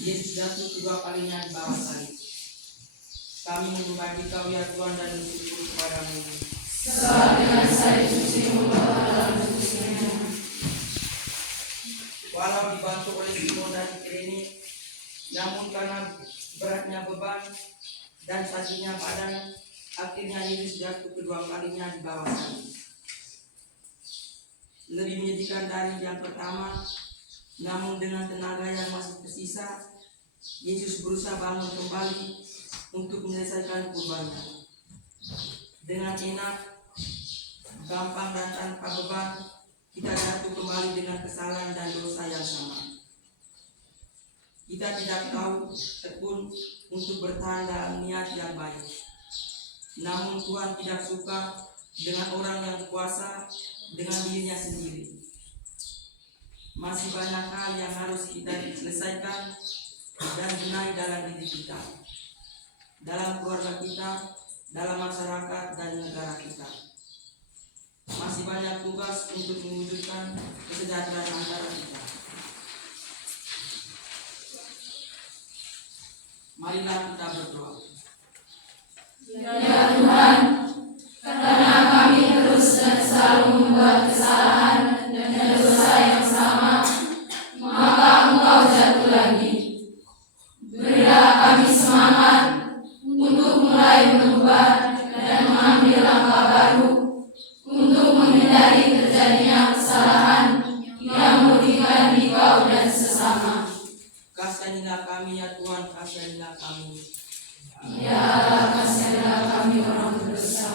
Yesus jatuh kedua kalinya di bawah salib. Kami menyembah Kau ya Tuhan dan bersyukur kepadamu. Sebab dengan salib suci membawa dalam sucinya. Walau dibantu oleh Simon dan Kirene, namun karena beratnya beban dan sakitnya badan, akhirnya Yesus jatuh kedua kalinya di bawah salib. Lebih menyedihkan dari yang pertama, namun dengan tenaga yang masih tersisa, Yesus berusaha bangun kembali untuk menyelesaikan kurbannya. Dengan enak, gampang dan tanpa beban, kita jatuh kembali dengan kesalahan dan dosa yang sama. Kita tidak tahu tekun untuk bertahan dalam niat yang baik. Namun Tuhan tidak suka dengan orang yang puasa dengan dirinya sendiri. Masih banyak hal yang harus kita selesaikan dan benahi dalam diri kita, dalam keluarga kita, dalam masyarakat dan negara kita. Masih banyak tugas untuk mewujudkan kesejahteraan antara kita. Marilah kita berdoa. Ya Tuhan, karena kami terus dan selalu membuat kesalahan dan dosa yang sama, maka Engkau jatuh lagi. Berilah kami semangat untuk mulai berubah dan mengambil langkah baru untuk menghindari terjadinya kesalahan yang merugikan diri Kau dan sesama. Kasihanilah kami ya Tuhan, kasihanilah kami. Ya Allah, kasihilah kami orang berdosa.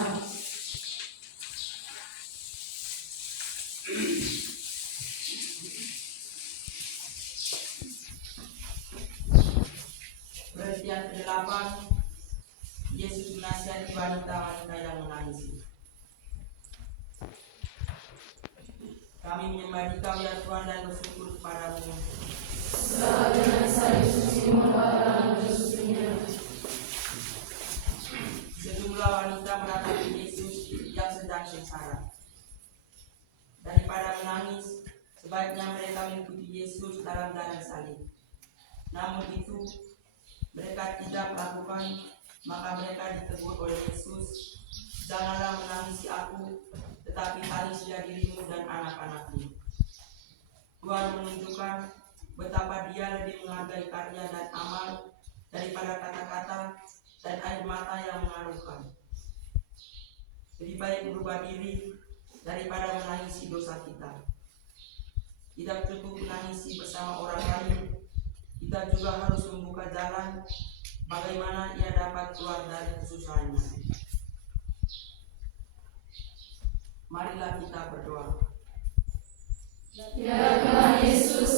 Perhatian ke-8, Yesus menasihati wanita-wanita yang menangis. Kami menyembah Kau ya Tuhan dan bersyukur kepadamu. Sebab dengan salib suci membawa dalam sucinya. Sejumlah wanita mendatangi Yesus yang sedang sengsara. Daripada menangis, sebaiknya mereka mengikuti Yesus dalam jalan salib. Namun itu mereka tidak melakukan, maka mereka ditegur oleh Yesus, "Janganlah menangisi aku, tetapi tangislah dirimu dan anak-anakmu." Tuhan menunjukkan betapa Dia lebih menghargai karya dan amal daripada kata-kata dan air mata yang mengharukan. Lebih baik berubah diri daripada menangisi dosa kita. Tidak cukup menangisi bersama orang lain, kita juga harus membuka jalan bagaimana ia dapat keluar dari kesusahannya. Marilah kita berdoa. Ya Tuhan Yesus,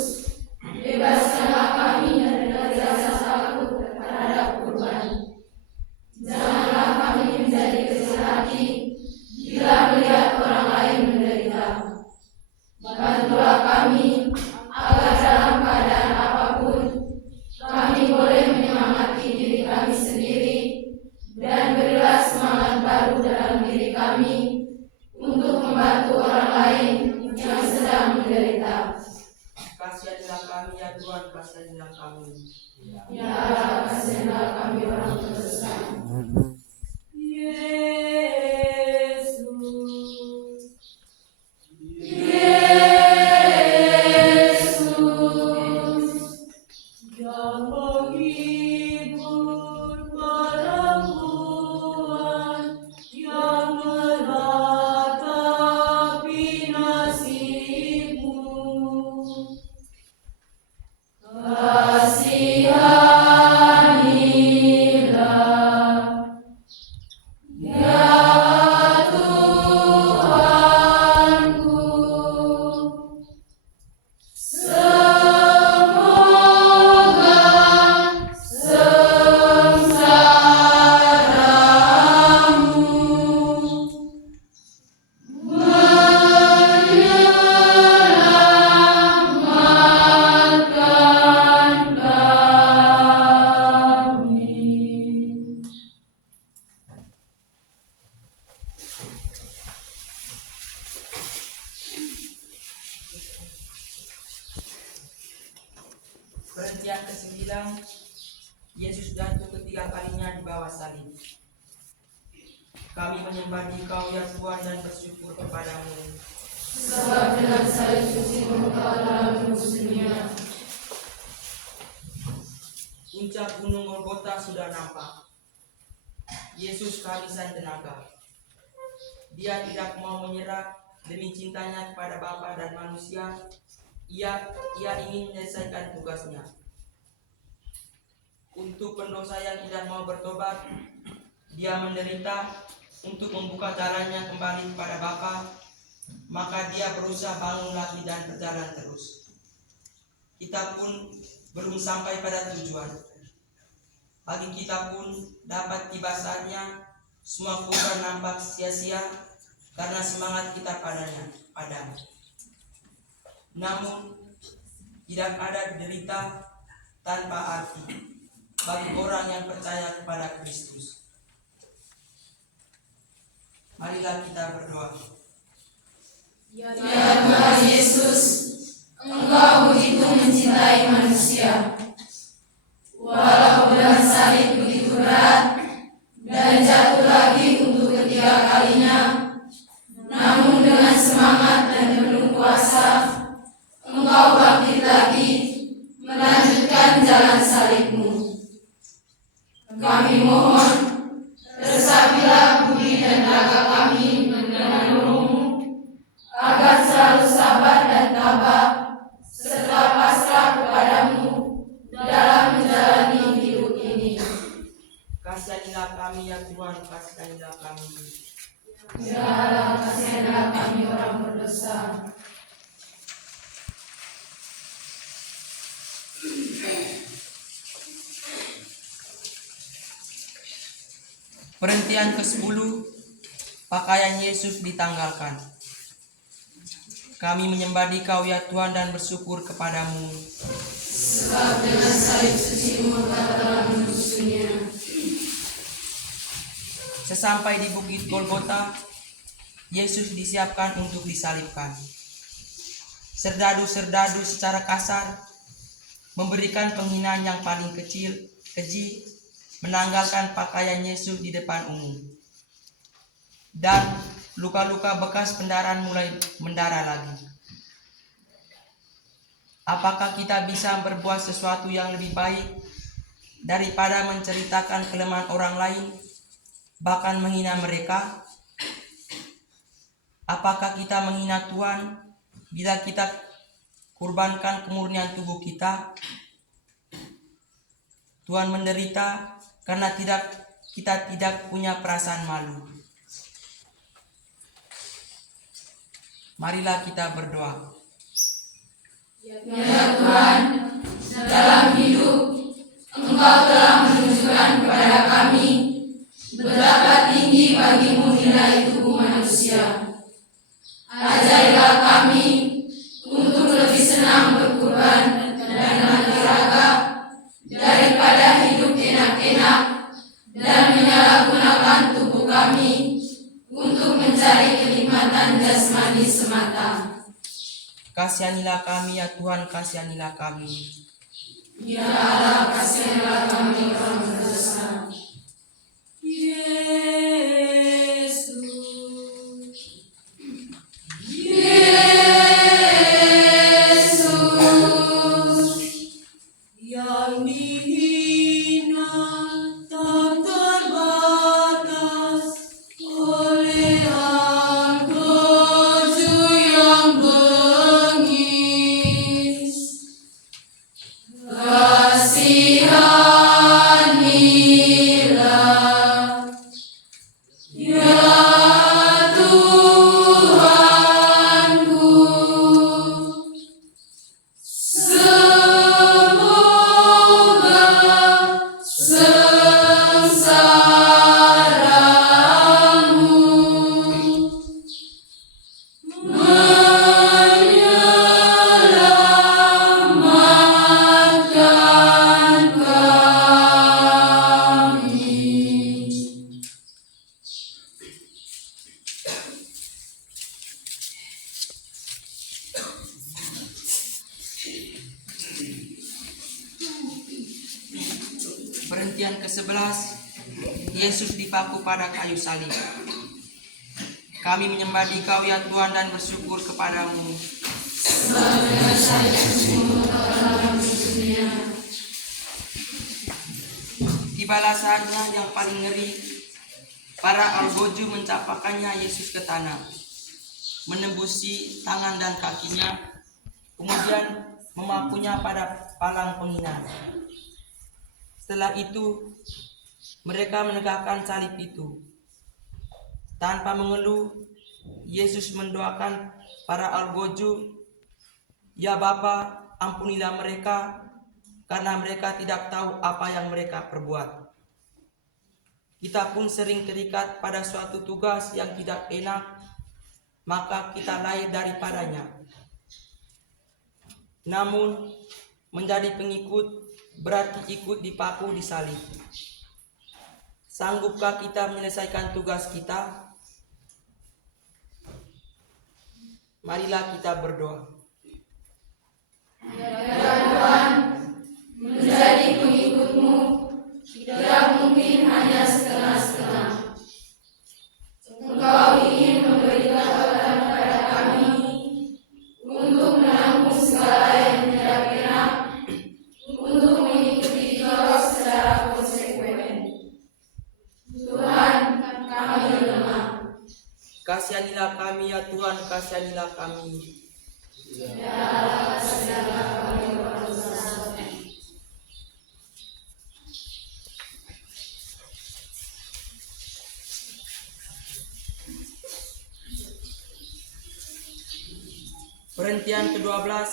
bebaskanlah kami dari rasa takut terhadap kurban. Janganlah kami menjadi kecil hati bila melihat orang lain menderita. Bantulah kami agar dalam keadaan apapun kami boleh menyemangati diri kami sendiri, dan berilah semangat baru dalam diri kami untuk membantu orang lain yang sedang menderita. Kasihanilah kami ya Tuhan, kasihanilah kami. Ya Allah, kasihilah kami orang berdosa. yang ke-9, Yesus jatuh ketiga kalinya di bawah salib. Kami menyembah Dikau ya Tuhan dan bersyukur kepadamu. Sebab dengan salib suci-Mu Kau telah menebus dunia. Puncak gunung Golgota sudah nampak. Yesus kehabisan tenaga. Dia tidak mau menyerah demi cintanya kepada Bapa dan manusia. Ia ingin menyelesaikan tugasnya. Untuk pendosa yang tidak mau bertobat, dia menderita untuk membuka jalannya kembali kepada Bapa. Maka dia berusaha bangun lagi dan berjalan terus. Kita pun belum sampai pada tujuan. Bagi kita pun dapat tiba saatnya semua kurban nampak sia-sia karena semangat kita padanya. Namun tidak ada derita tanpa arti bagi orang yang percaya kepada Kristus. Marilah kita berdoa. Ya Tuhan Yesus, Engkau begitu mencintai manusia. Walau beban salib begitu berat dan jatuh lagi untuk ketiga kalinya, namun dengan semangat dan penuh kuasa, Engkau bangkit lagi, melanjutkan jalan salib-Mu. Kami mohon, resapilah budi dan raga kami dengan Roh-Mu, agar selalu sabar dan tabah, serta pasrah kepadamu dalam menjalani hidup ini. Kasihanilah kami ya Tuhan, kasihanilah kami. Ya Allah, kasihanlah kami orang berdosa. Perhentian ke-10, pakaian Yesus ditanggalkan. Kami menyembah Dikau ya Tuhan dan bersyukur kepadamu. Sebab dengan salib suci-Mu Kau telah menebus dunia. Sesampai di bukit Golgota, Yesus disiapkan untuk disalibkan. Serdadu-serdadu secara kasar memberikan penghinaan yang paling keji, menanggalkan pakaian Yesus di depan umum. Dan luka-luka bekas pendarahan mulai mendarah lagi. Apakah kita bisa berbuat sesuatu yang lebih baik daripada menceritakan kelemahan orang lain, bahkan menghina mereka? Apakah kita menghina Tuhan bila kita kurbankan kemurnian tubuh kita? Tuhan menderita karena kita tidak punya perasaan malu. Marilah kita berdoa. Ya Tuhan, dalam hidup Engkau telah menunjukkan kepada kami betapa tinggi bagi-Mu nilai tubuh manusia. Ajarilah kami untuk lebih senang berkurban dan mati raga daripada hidup enak-enak dan menyalahgunakan tubuh kami untuk mencari kenikmatan jasmani semata. Kasihanilah kami ya Tuhan, kasihanilah kami. Ya Allah, kasihanilah kami orang berdosa. Yesus, yang dihina tak terbatas oleh angkuju yang bengis. Kasihanilah ya Tuhanku. Semoga Perhentian ke-11, Yesus dipaku pada kayu salib. Kami menyembah Dikau ya Tuhan dan bersyukur kepadamu. Tibalah saatnya yang paling ngeri. Para algojo mencapakannya Yesus ke tanah, menembusi tangan dan kakinya, kemudian memakunya pada palang penghinaan. Setelah itu, mereka menegakkan salib itu. Tanpa mengeluh, Yesus mendoakan para algojo, "Ya Bapa, ampunilah mereka, karena mereka tidak tahu apa yang mereka perbuat." Kita pun sering terikat pada suatu tugas yang tidak enak, maka kita lari daripadanya. Namun, menjadi pengikut berarti ikut dipaku di salib. Sanggupkah kita menyelesaikan tugas kita? Marilah kita berdoa. Ya Tuhan, menjadi pengikut-Mu tidak mungkin hanya setengah-setengah. Engkau ingin memberikan kekuatan kepada kami untuk menampung segala yang tidak enak, untuk mengikuti Engkau secara konsekuen. Tuhan, kami lemah. Kasihanilah kami ya Tuhan, kasihanilah kami. Ya Allah, kasihanilah kami orang dosa. Perhentian ke-12,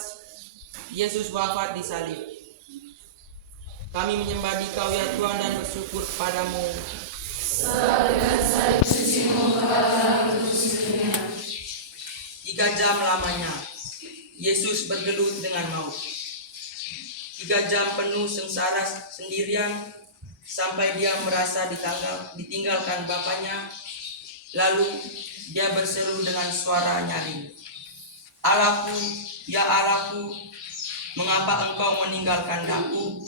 Yesus wafat di salib. Kami menyembah Dikau ya Tuhan dan bersyukur kepadamu. Dengan salib suci-Mu kami bersyukur. 3 jam lamanya, Yesus bergelut dengan maut. 3 jam penuh sengsara sendirian, sampai dia merasa ditinggalkan Bapaknya. Lalu dia berseru dengan suara nyaring, "Allahku, ya Allahku, mengapa engkau meninggalkan aku?"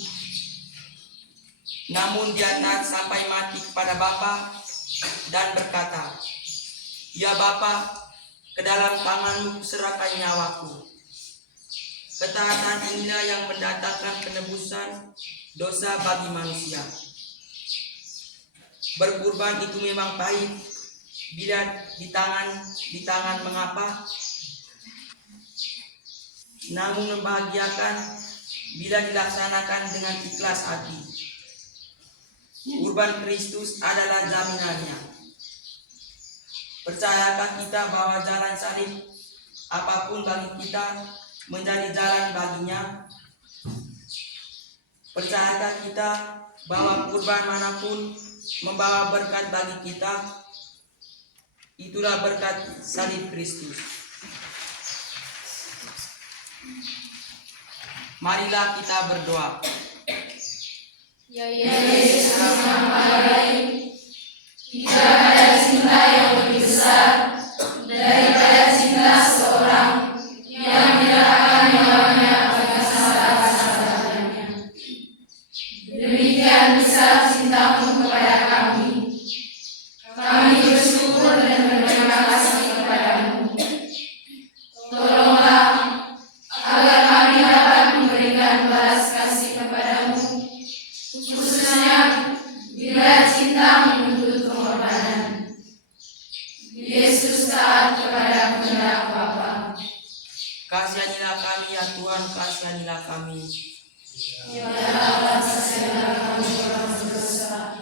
Namun dia taat sampai mati kepada Bapa dan berkata, "Ya Bapa, ke dalam tangan-Mu kuserahkan nyawaku." Ketaatan inilah yang mendatangkan penebusan dosa bagi manusia. Berkurban itu memang pahit bila di tangan mengapa, namun membahagiakan bila dilaksanakan dengan ikhlas hati. Kurban Kristus adalah jaminannya. Percayakah kita bahwa jalan salib apapun bagi kita menjadi jalan baginya? Percayakah kita bahwa kurban manapun membawa berkat bagi kita? Itulah berkat salib Kristus. Marilah kita berdoa. Ya Yesus yang maha baik, tidak ada cinta yang lebih besar daripada cinta seorang yang menyerahkan nyawanya bagi sahabat-sahabatnya. Demikian besar cinta-Mu kepada kami. Kami bersyukur dan berterima kasih kepada-Mu. Tolonglah agar kami dapat memberikan balas kasih kepada-Mu, khususnya bila cinta menuntut pengorbanan. Yesus taat kepada kehendak Bapa. Kasihanilah kami ya Tuhan, kasihanilah kami. Ya Allah, kasihanilah kami orang berdosa.